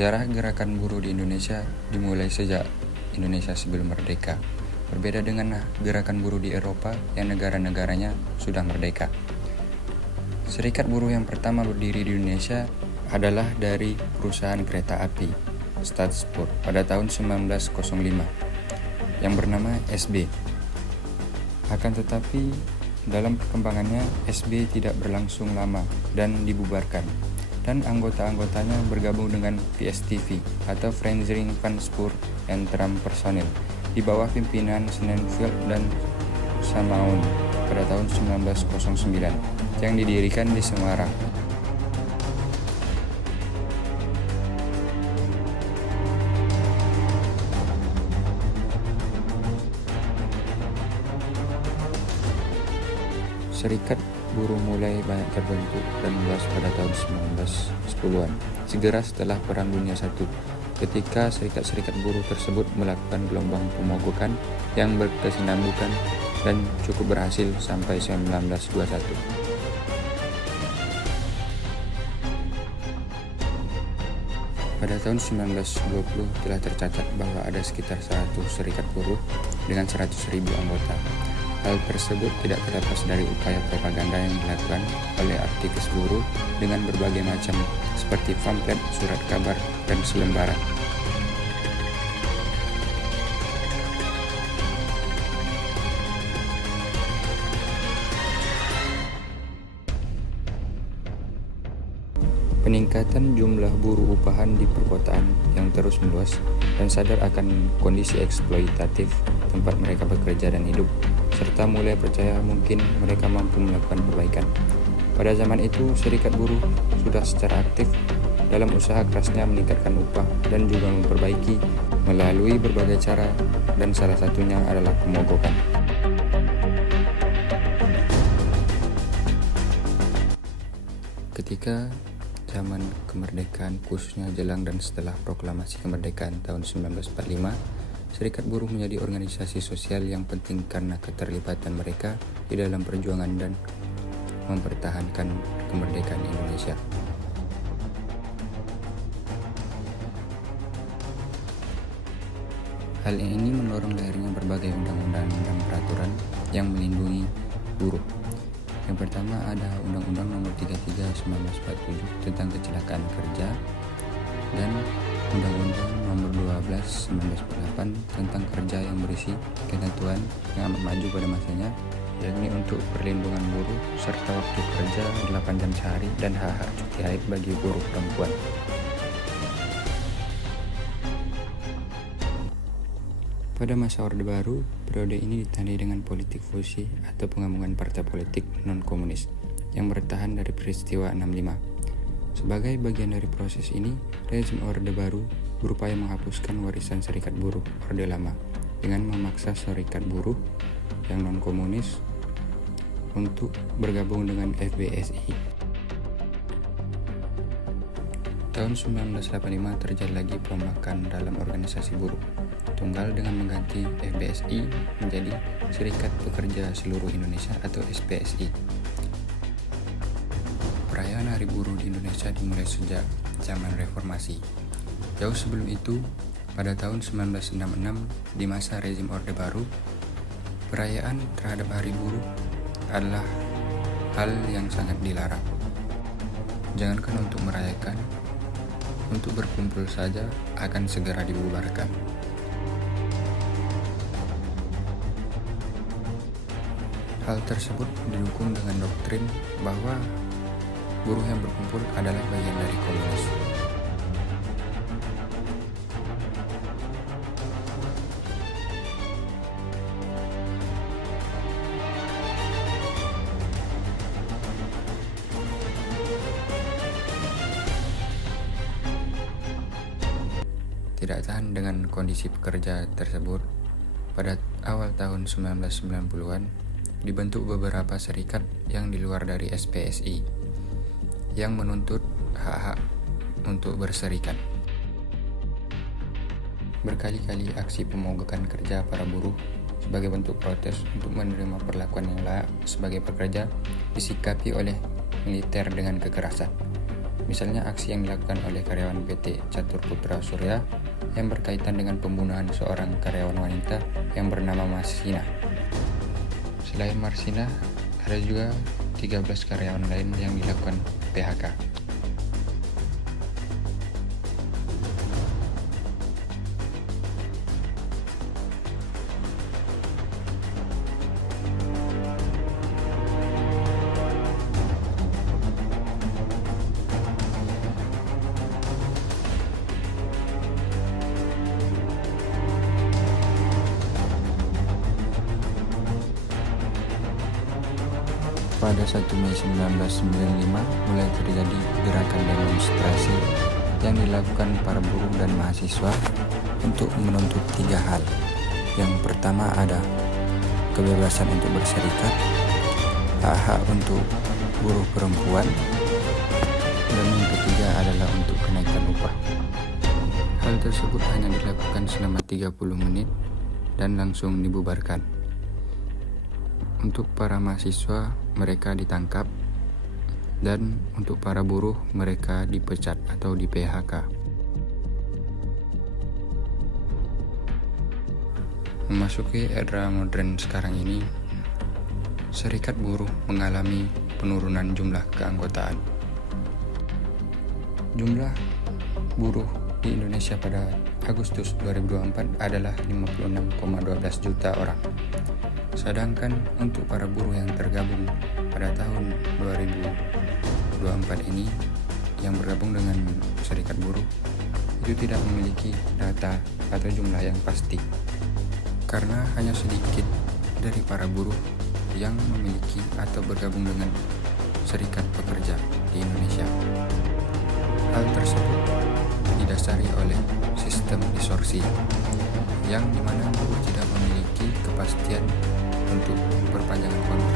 Sejarah gerakan buruh di Indonesia dimulai sejak Indonesia sebelum merdeka. Berbeda dengan gerakan buruh di Eropa yang negara-negaranya sudah merdeka. Serikat buruh yang pertama berdiri di Indonesia adalah dari perusahaan kereta api Staatsboob pada tahun 1905 yang bernama SB. Akan tetapi dalam perkembangannya SB tidak berlangsung lama dan dibubarkan, dan anggota-anggotanya bergabung dengan PSTV atau Vereniging van Spoor en Tram Personeel di bawah pimpinan Sonnenfeld dan Samaun pada tahun 1909 yang didirikan di Semarang. Serikat buruh mulai banyak terbentuk dan meluas pada tahun 1910-an, segera setelah Perang Dunia I, ketika serikat-serikat buruh tersebut melakukan gelombang pemogokan yang berkesinambungan dan cukup berhasil sampai 1921. Pada tahun 1920 telah tercatat bahwa ada sekitar 100 serikat buruh dengan 100.000 anggota. Hal tersebut tidak terlepas dari upaya propaganda yang dilakukan oleh aktivis buruh dengan berbagai macam seperti pamflet, surat kabar, dan selembaran. Peningkatan jumlah buruh upahan di perkotaan yang terus meluas dan sadar akan kondisi eksploitatif tempat mereka bekerja dan hidup, serta mulai percaya mungkin mereka mampu melakukan perbaikan. Pada zaman itu, serikat buruh sudah secara aktif dalam usaha kerasnya meningkatkan upah dan juga memperbaiki melalui berbagai cara, dan salah satunya adalah pemogokan. Ketika zaman kemerdekaan, khususnya jelang dan setelah proklamasi kemerdekaan tahun 1945, serikat buruh menjadi organisasi sosial yang penting karena keterlibatan mereka di dalam perjuangan dan mempertahankan kemerdekaan Indonesia. Hal ini mendorong lahirnya berbagai undang-undang dan peraturan yang melindungi buruh. Yang pertama ada Undang-Undang Nomor 33 1947 tentang kecelakaan kerja dan Undang-Undang Nomor 12 1948 tentang kerja yang berisi ketentuan yang amat maju pada masanya, yakni untuk perlindungan buruh serta waktu kerja 8 jam sehari dan hak-hak cuti haid bagi buruh perempuan. Pada masa Orde Baru, periode ini ditandai dengan politik fusi atau penggabungan partai politik non-komunis yang bertahan dari peristiwa 65. Sebagai bagian dari proses ini, rezim Orde Baru berupaya menghapuskan warisan serikat buruh Orde Lama dengan memaksa serikat buruh yang non-komunis untuk bergabung dengan FBSI. Tahun 1985 terjadi lagi perombakan dalam organisasi buruh tunggal dengan mengganti FBSI menjadi Serikat Pekerja Seluruh Indonesia atau SPSI. Perayaan Hari Buruh di Indonesia dimulai sejak zaman reformasi. Jauh sebelum itu, pada tahun 1966 di masa rezim Orde Baru, perayaan terhadap Hari Buruh adalah hal yang sangat dilarang. Jangankan untuk merayakan, untuk berkumpul saja akan segera dibubarkan. Hal tersebut didukung dengan doktrin bahwa buruh yang berkumpul adalah bagian dari komunis. Tidak tahan dengan kondisi pekerja tersebut, pada awal tahun 1990-an dibentuk beberapa serikat yang di luar dari SPSI yang menuntut hak-hak untuk berserikat. Berkali-kali aksi pemogokan kerja para buruh sebagai bentuk protes untuk menerima perlakuan yang layak sebagai pekerja disikapi oleh militer dengan kekerasan. Misalnya aksi yang dilakukan oleh karyawan PT Catur Putra Surya yang berkaitan dengan pembunuhan seorang karyawan wanita yang bernama Marsina. Selain Marsina, ada juga 13 karyawan lain yang dilakukan PHK. Pada 1 Mei 1995 mulai terjadi gerakan demonstrasi yang dilakukan para buruh dan mahasiswa untuk menuntut 3 hal. Yang pertama ada kebebasan untuk berserikat, hak-hak untuk buruh perempuan, dan yang ketiga adalah untuk kenaikan upah. Hal tersebut hanya dilakukan selama 30 menit dan langsung dibubarkan. Untuk para mahasiswa, mereka ditangkap, dan untuk para buruh, mereka dipecat atau di PHK. Memasuki era modern sekarang ini, serikat buruh mengalami penurunan jumlah keanggotaan. Jumlah buruh di Indonesia pada Agustus 2024 adalah 56,12 juta orang. Sedangkan untuk para buruh yang tergabung pada tahun 2024 ini yang bergabung dengan serikat buruh itu tidak memiliki data atau jumlah yang pasti, karena hanya sedikit dari para buruh yang memiliki atau bergabung dengan serikat pekerja di Indonesia. Hal tersebut didasari oleh sistem distorsi yang dimana buruh tidak memiliki kepastian untuk perpanjangan kontrak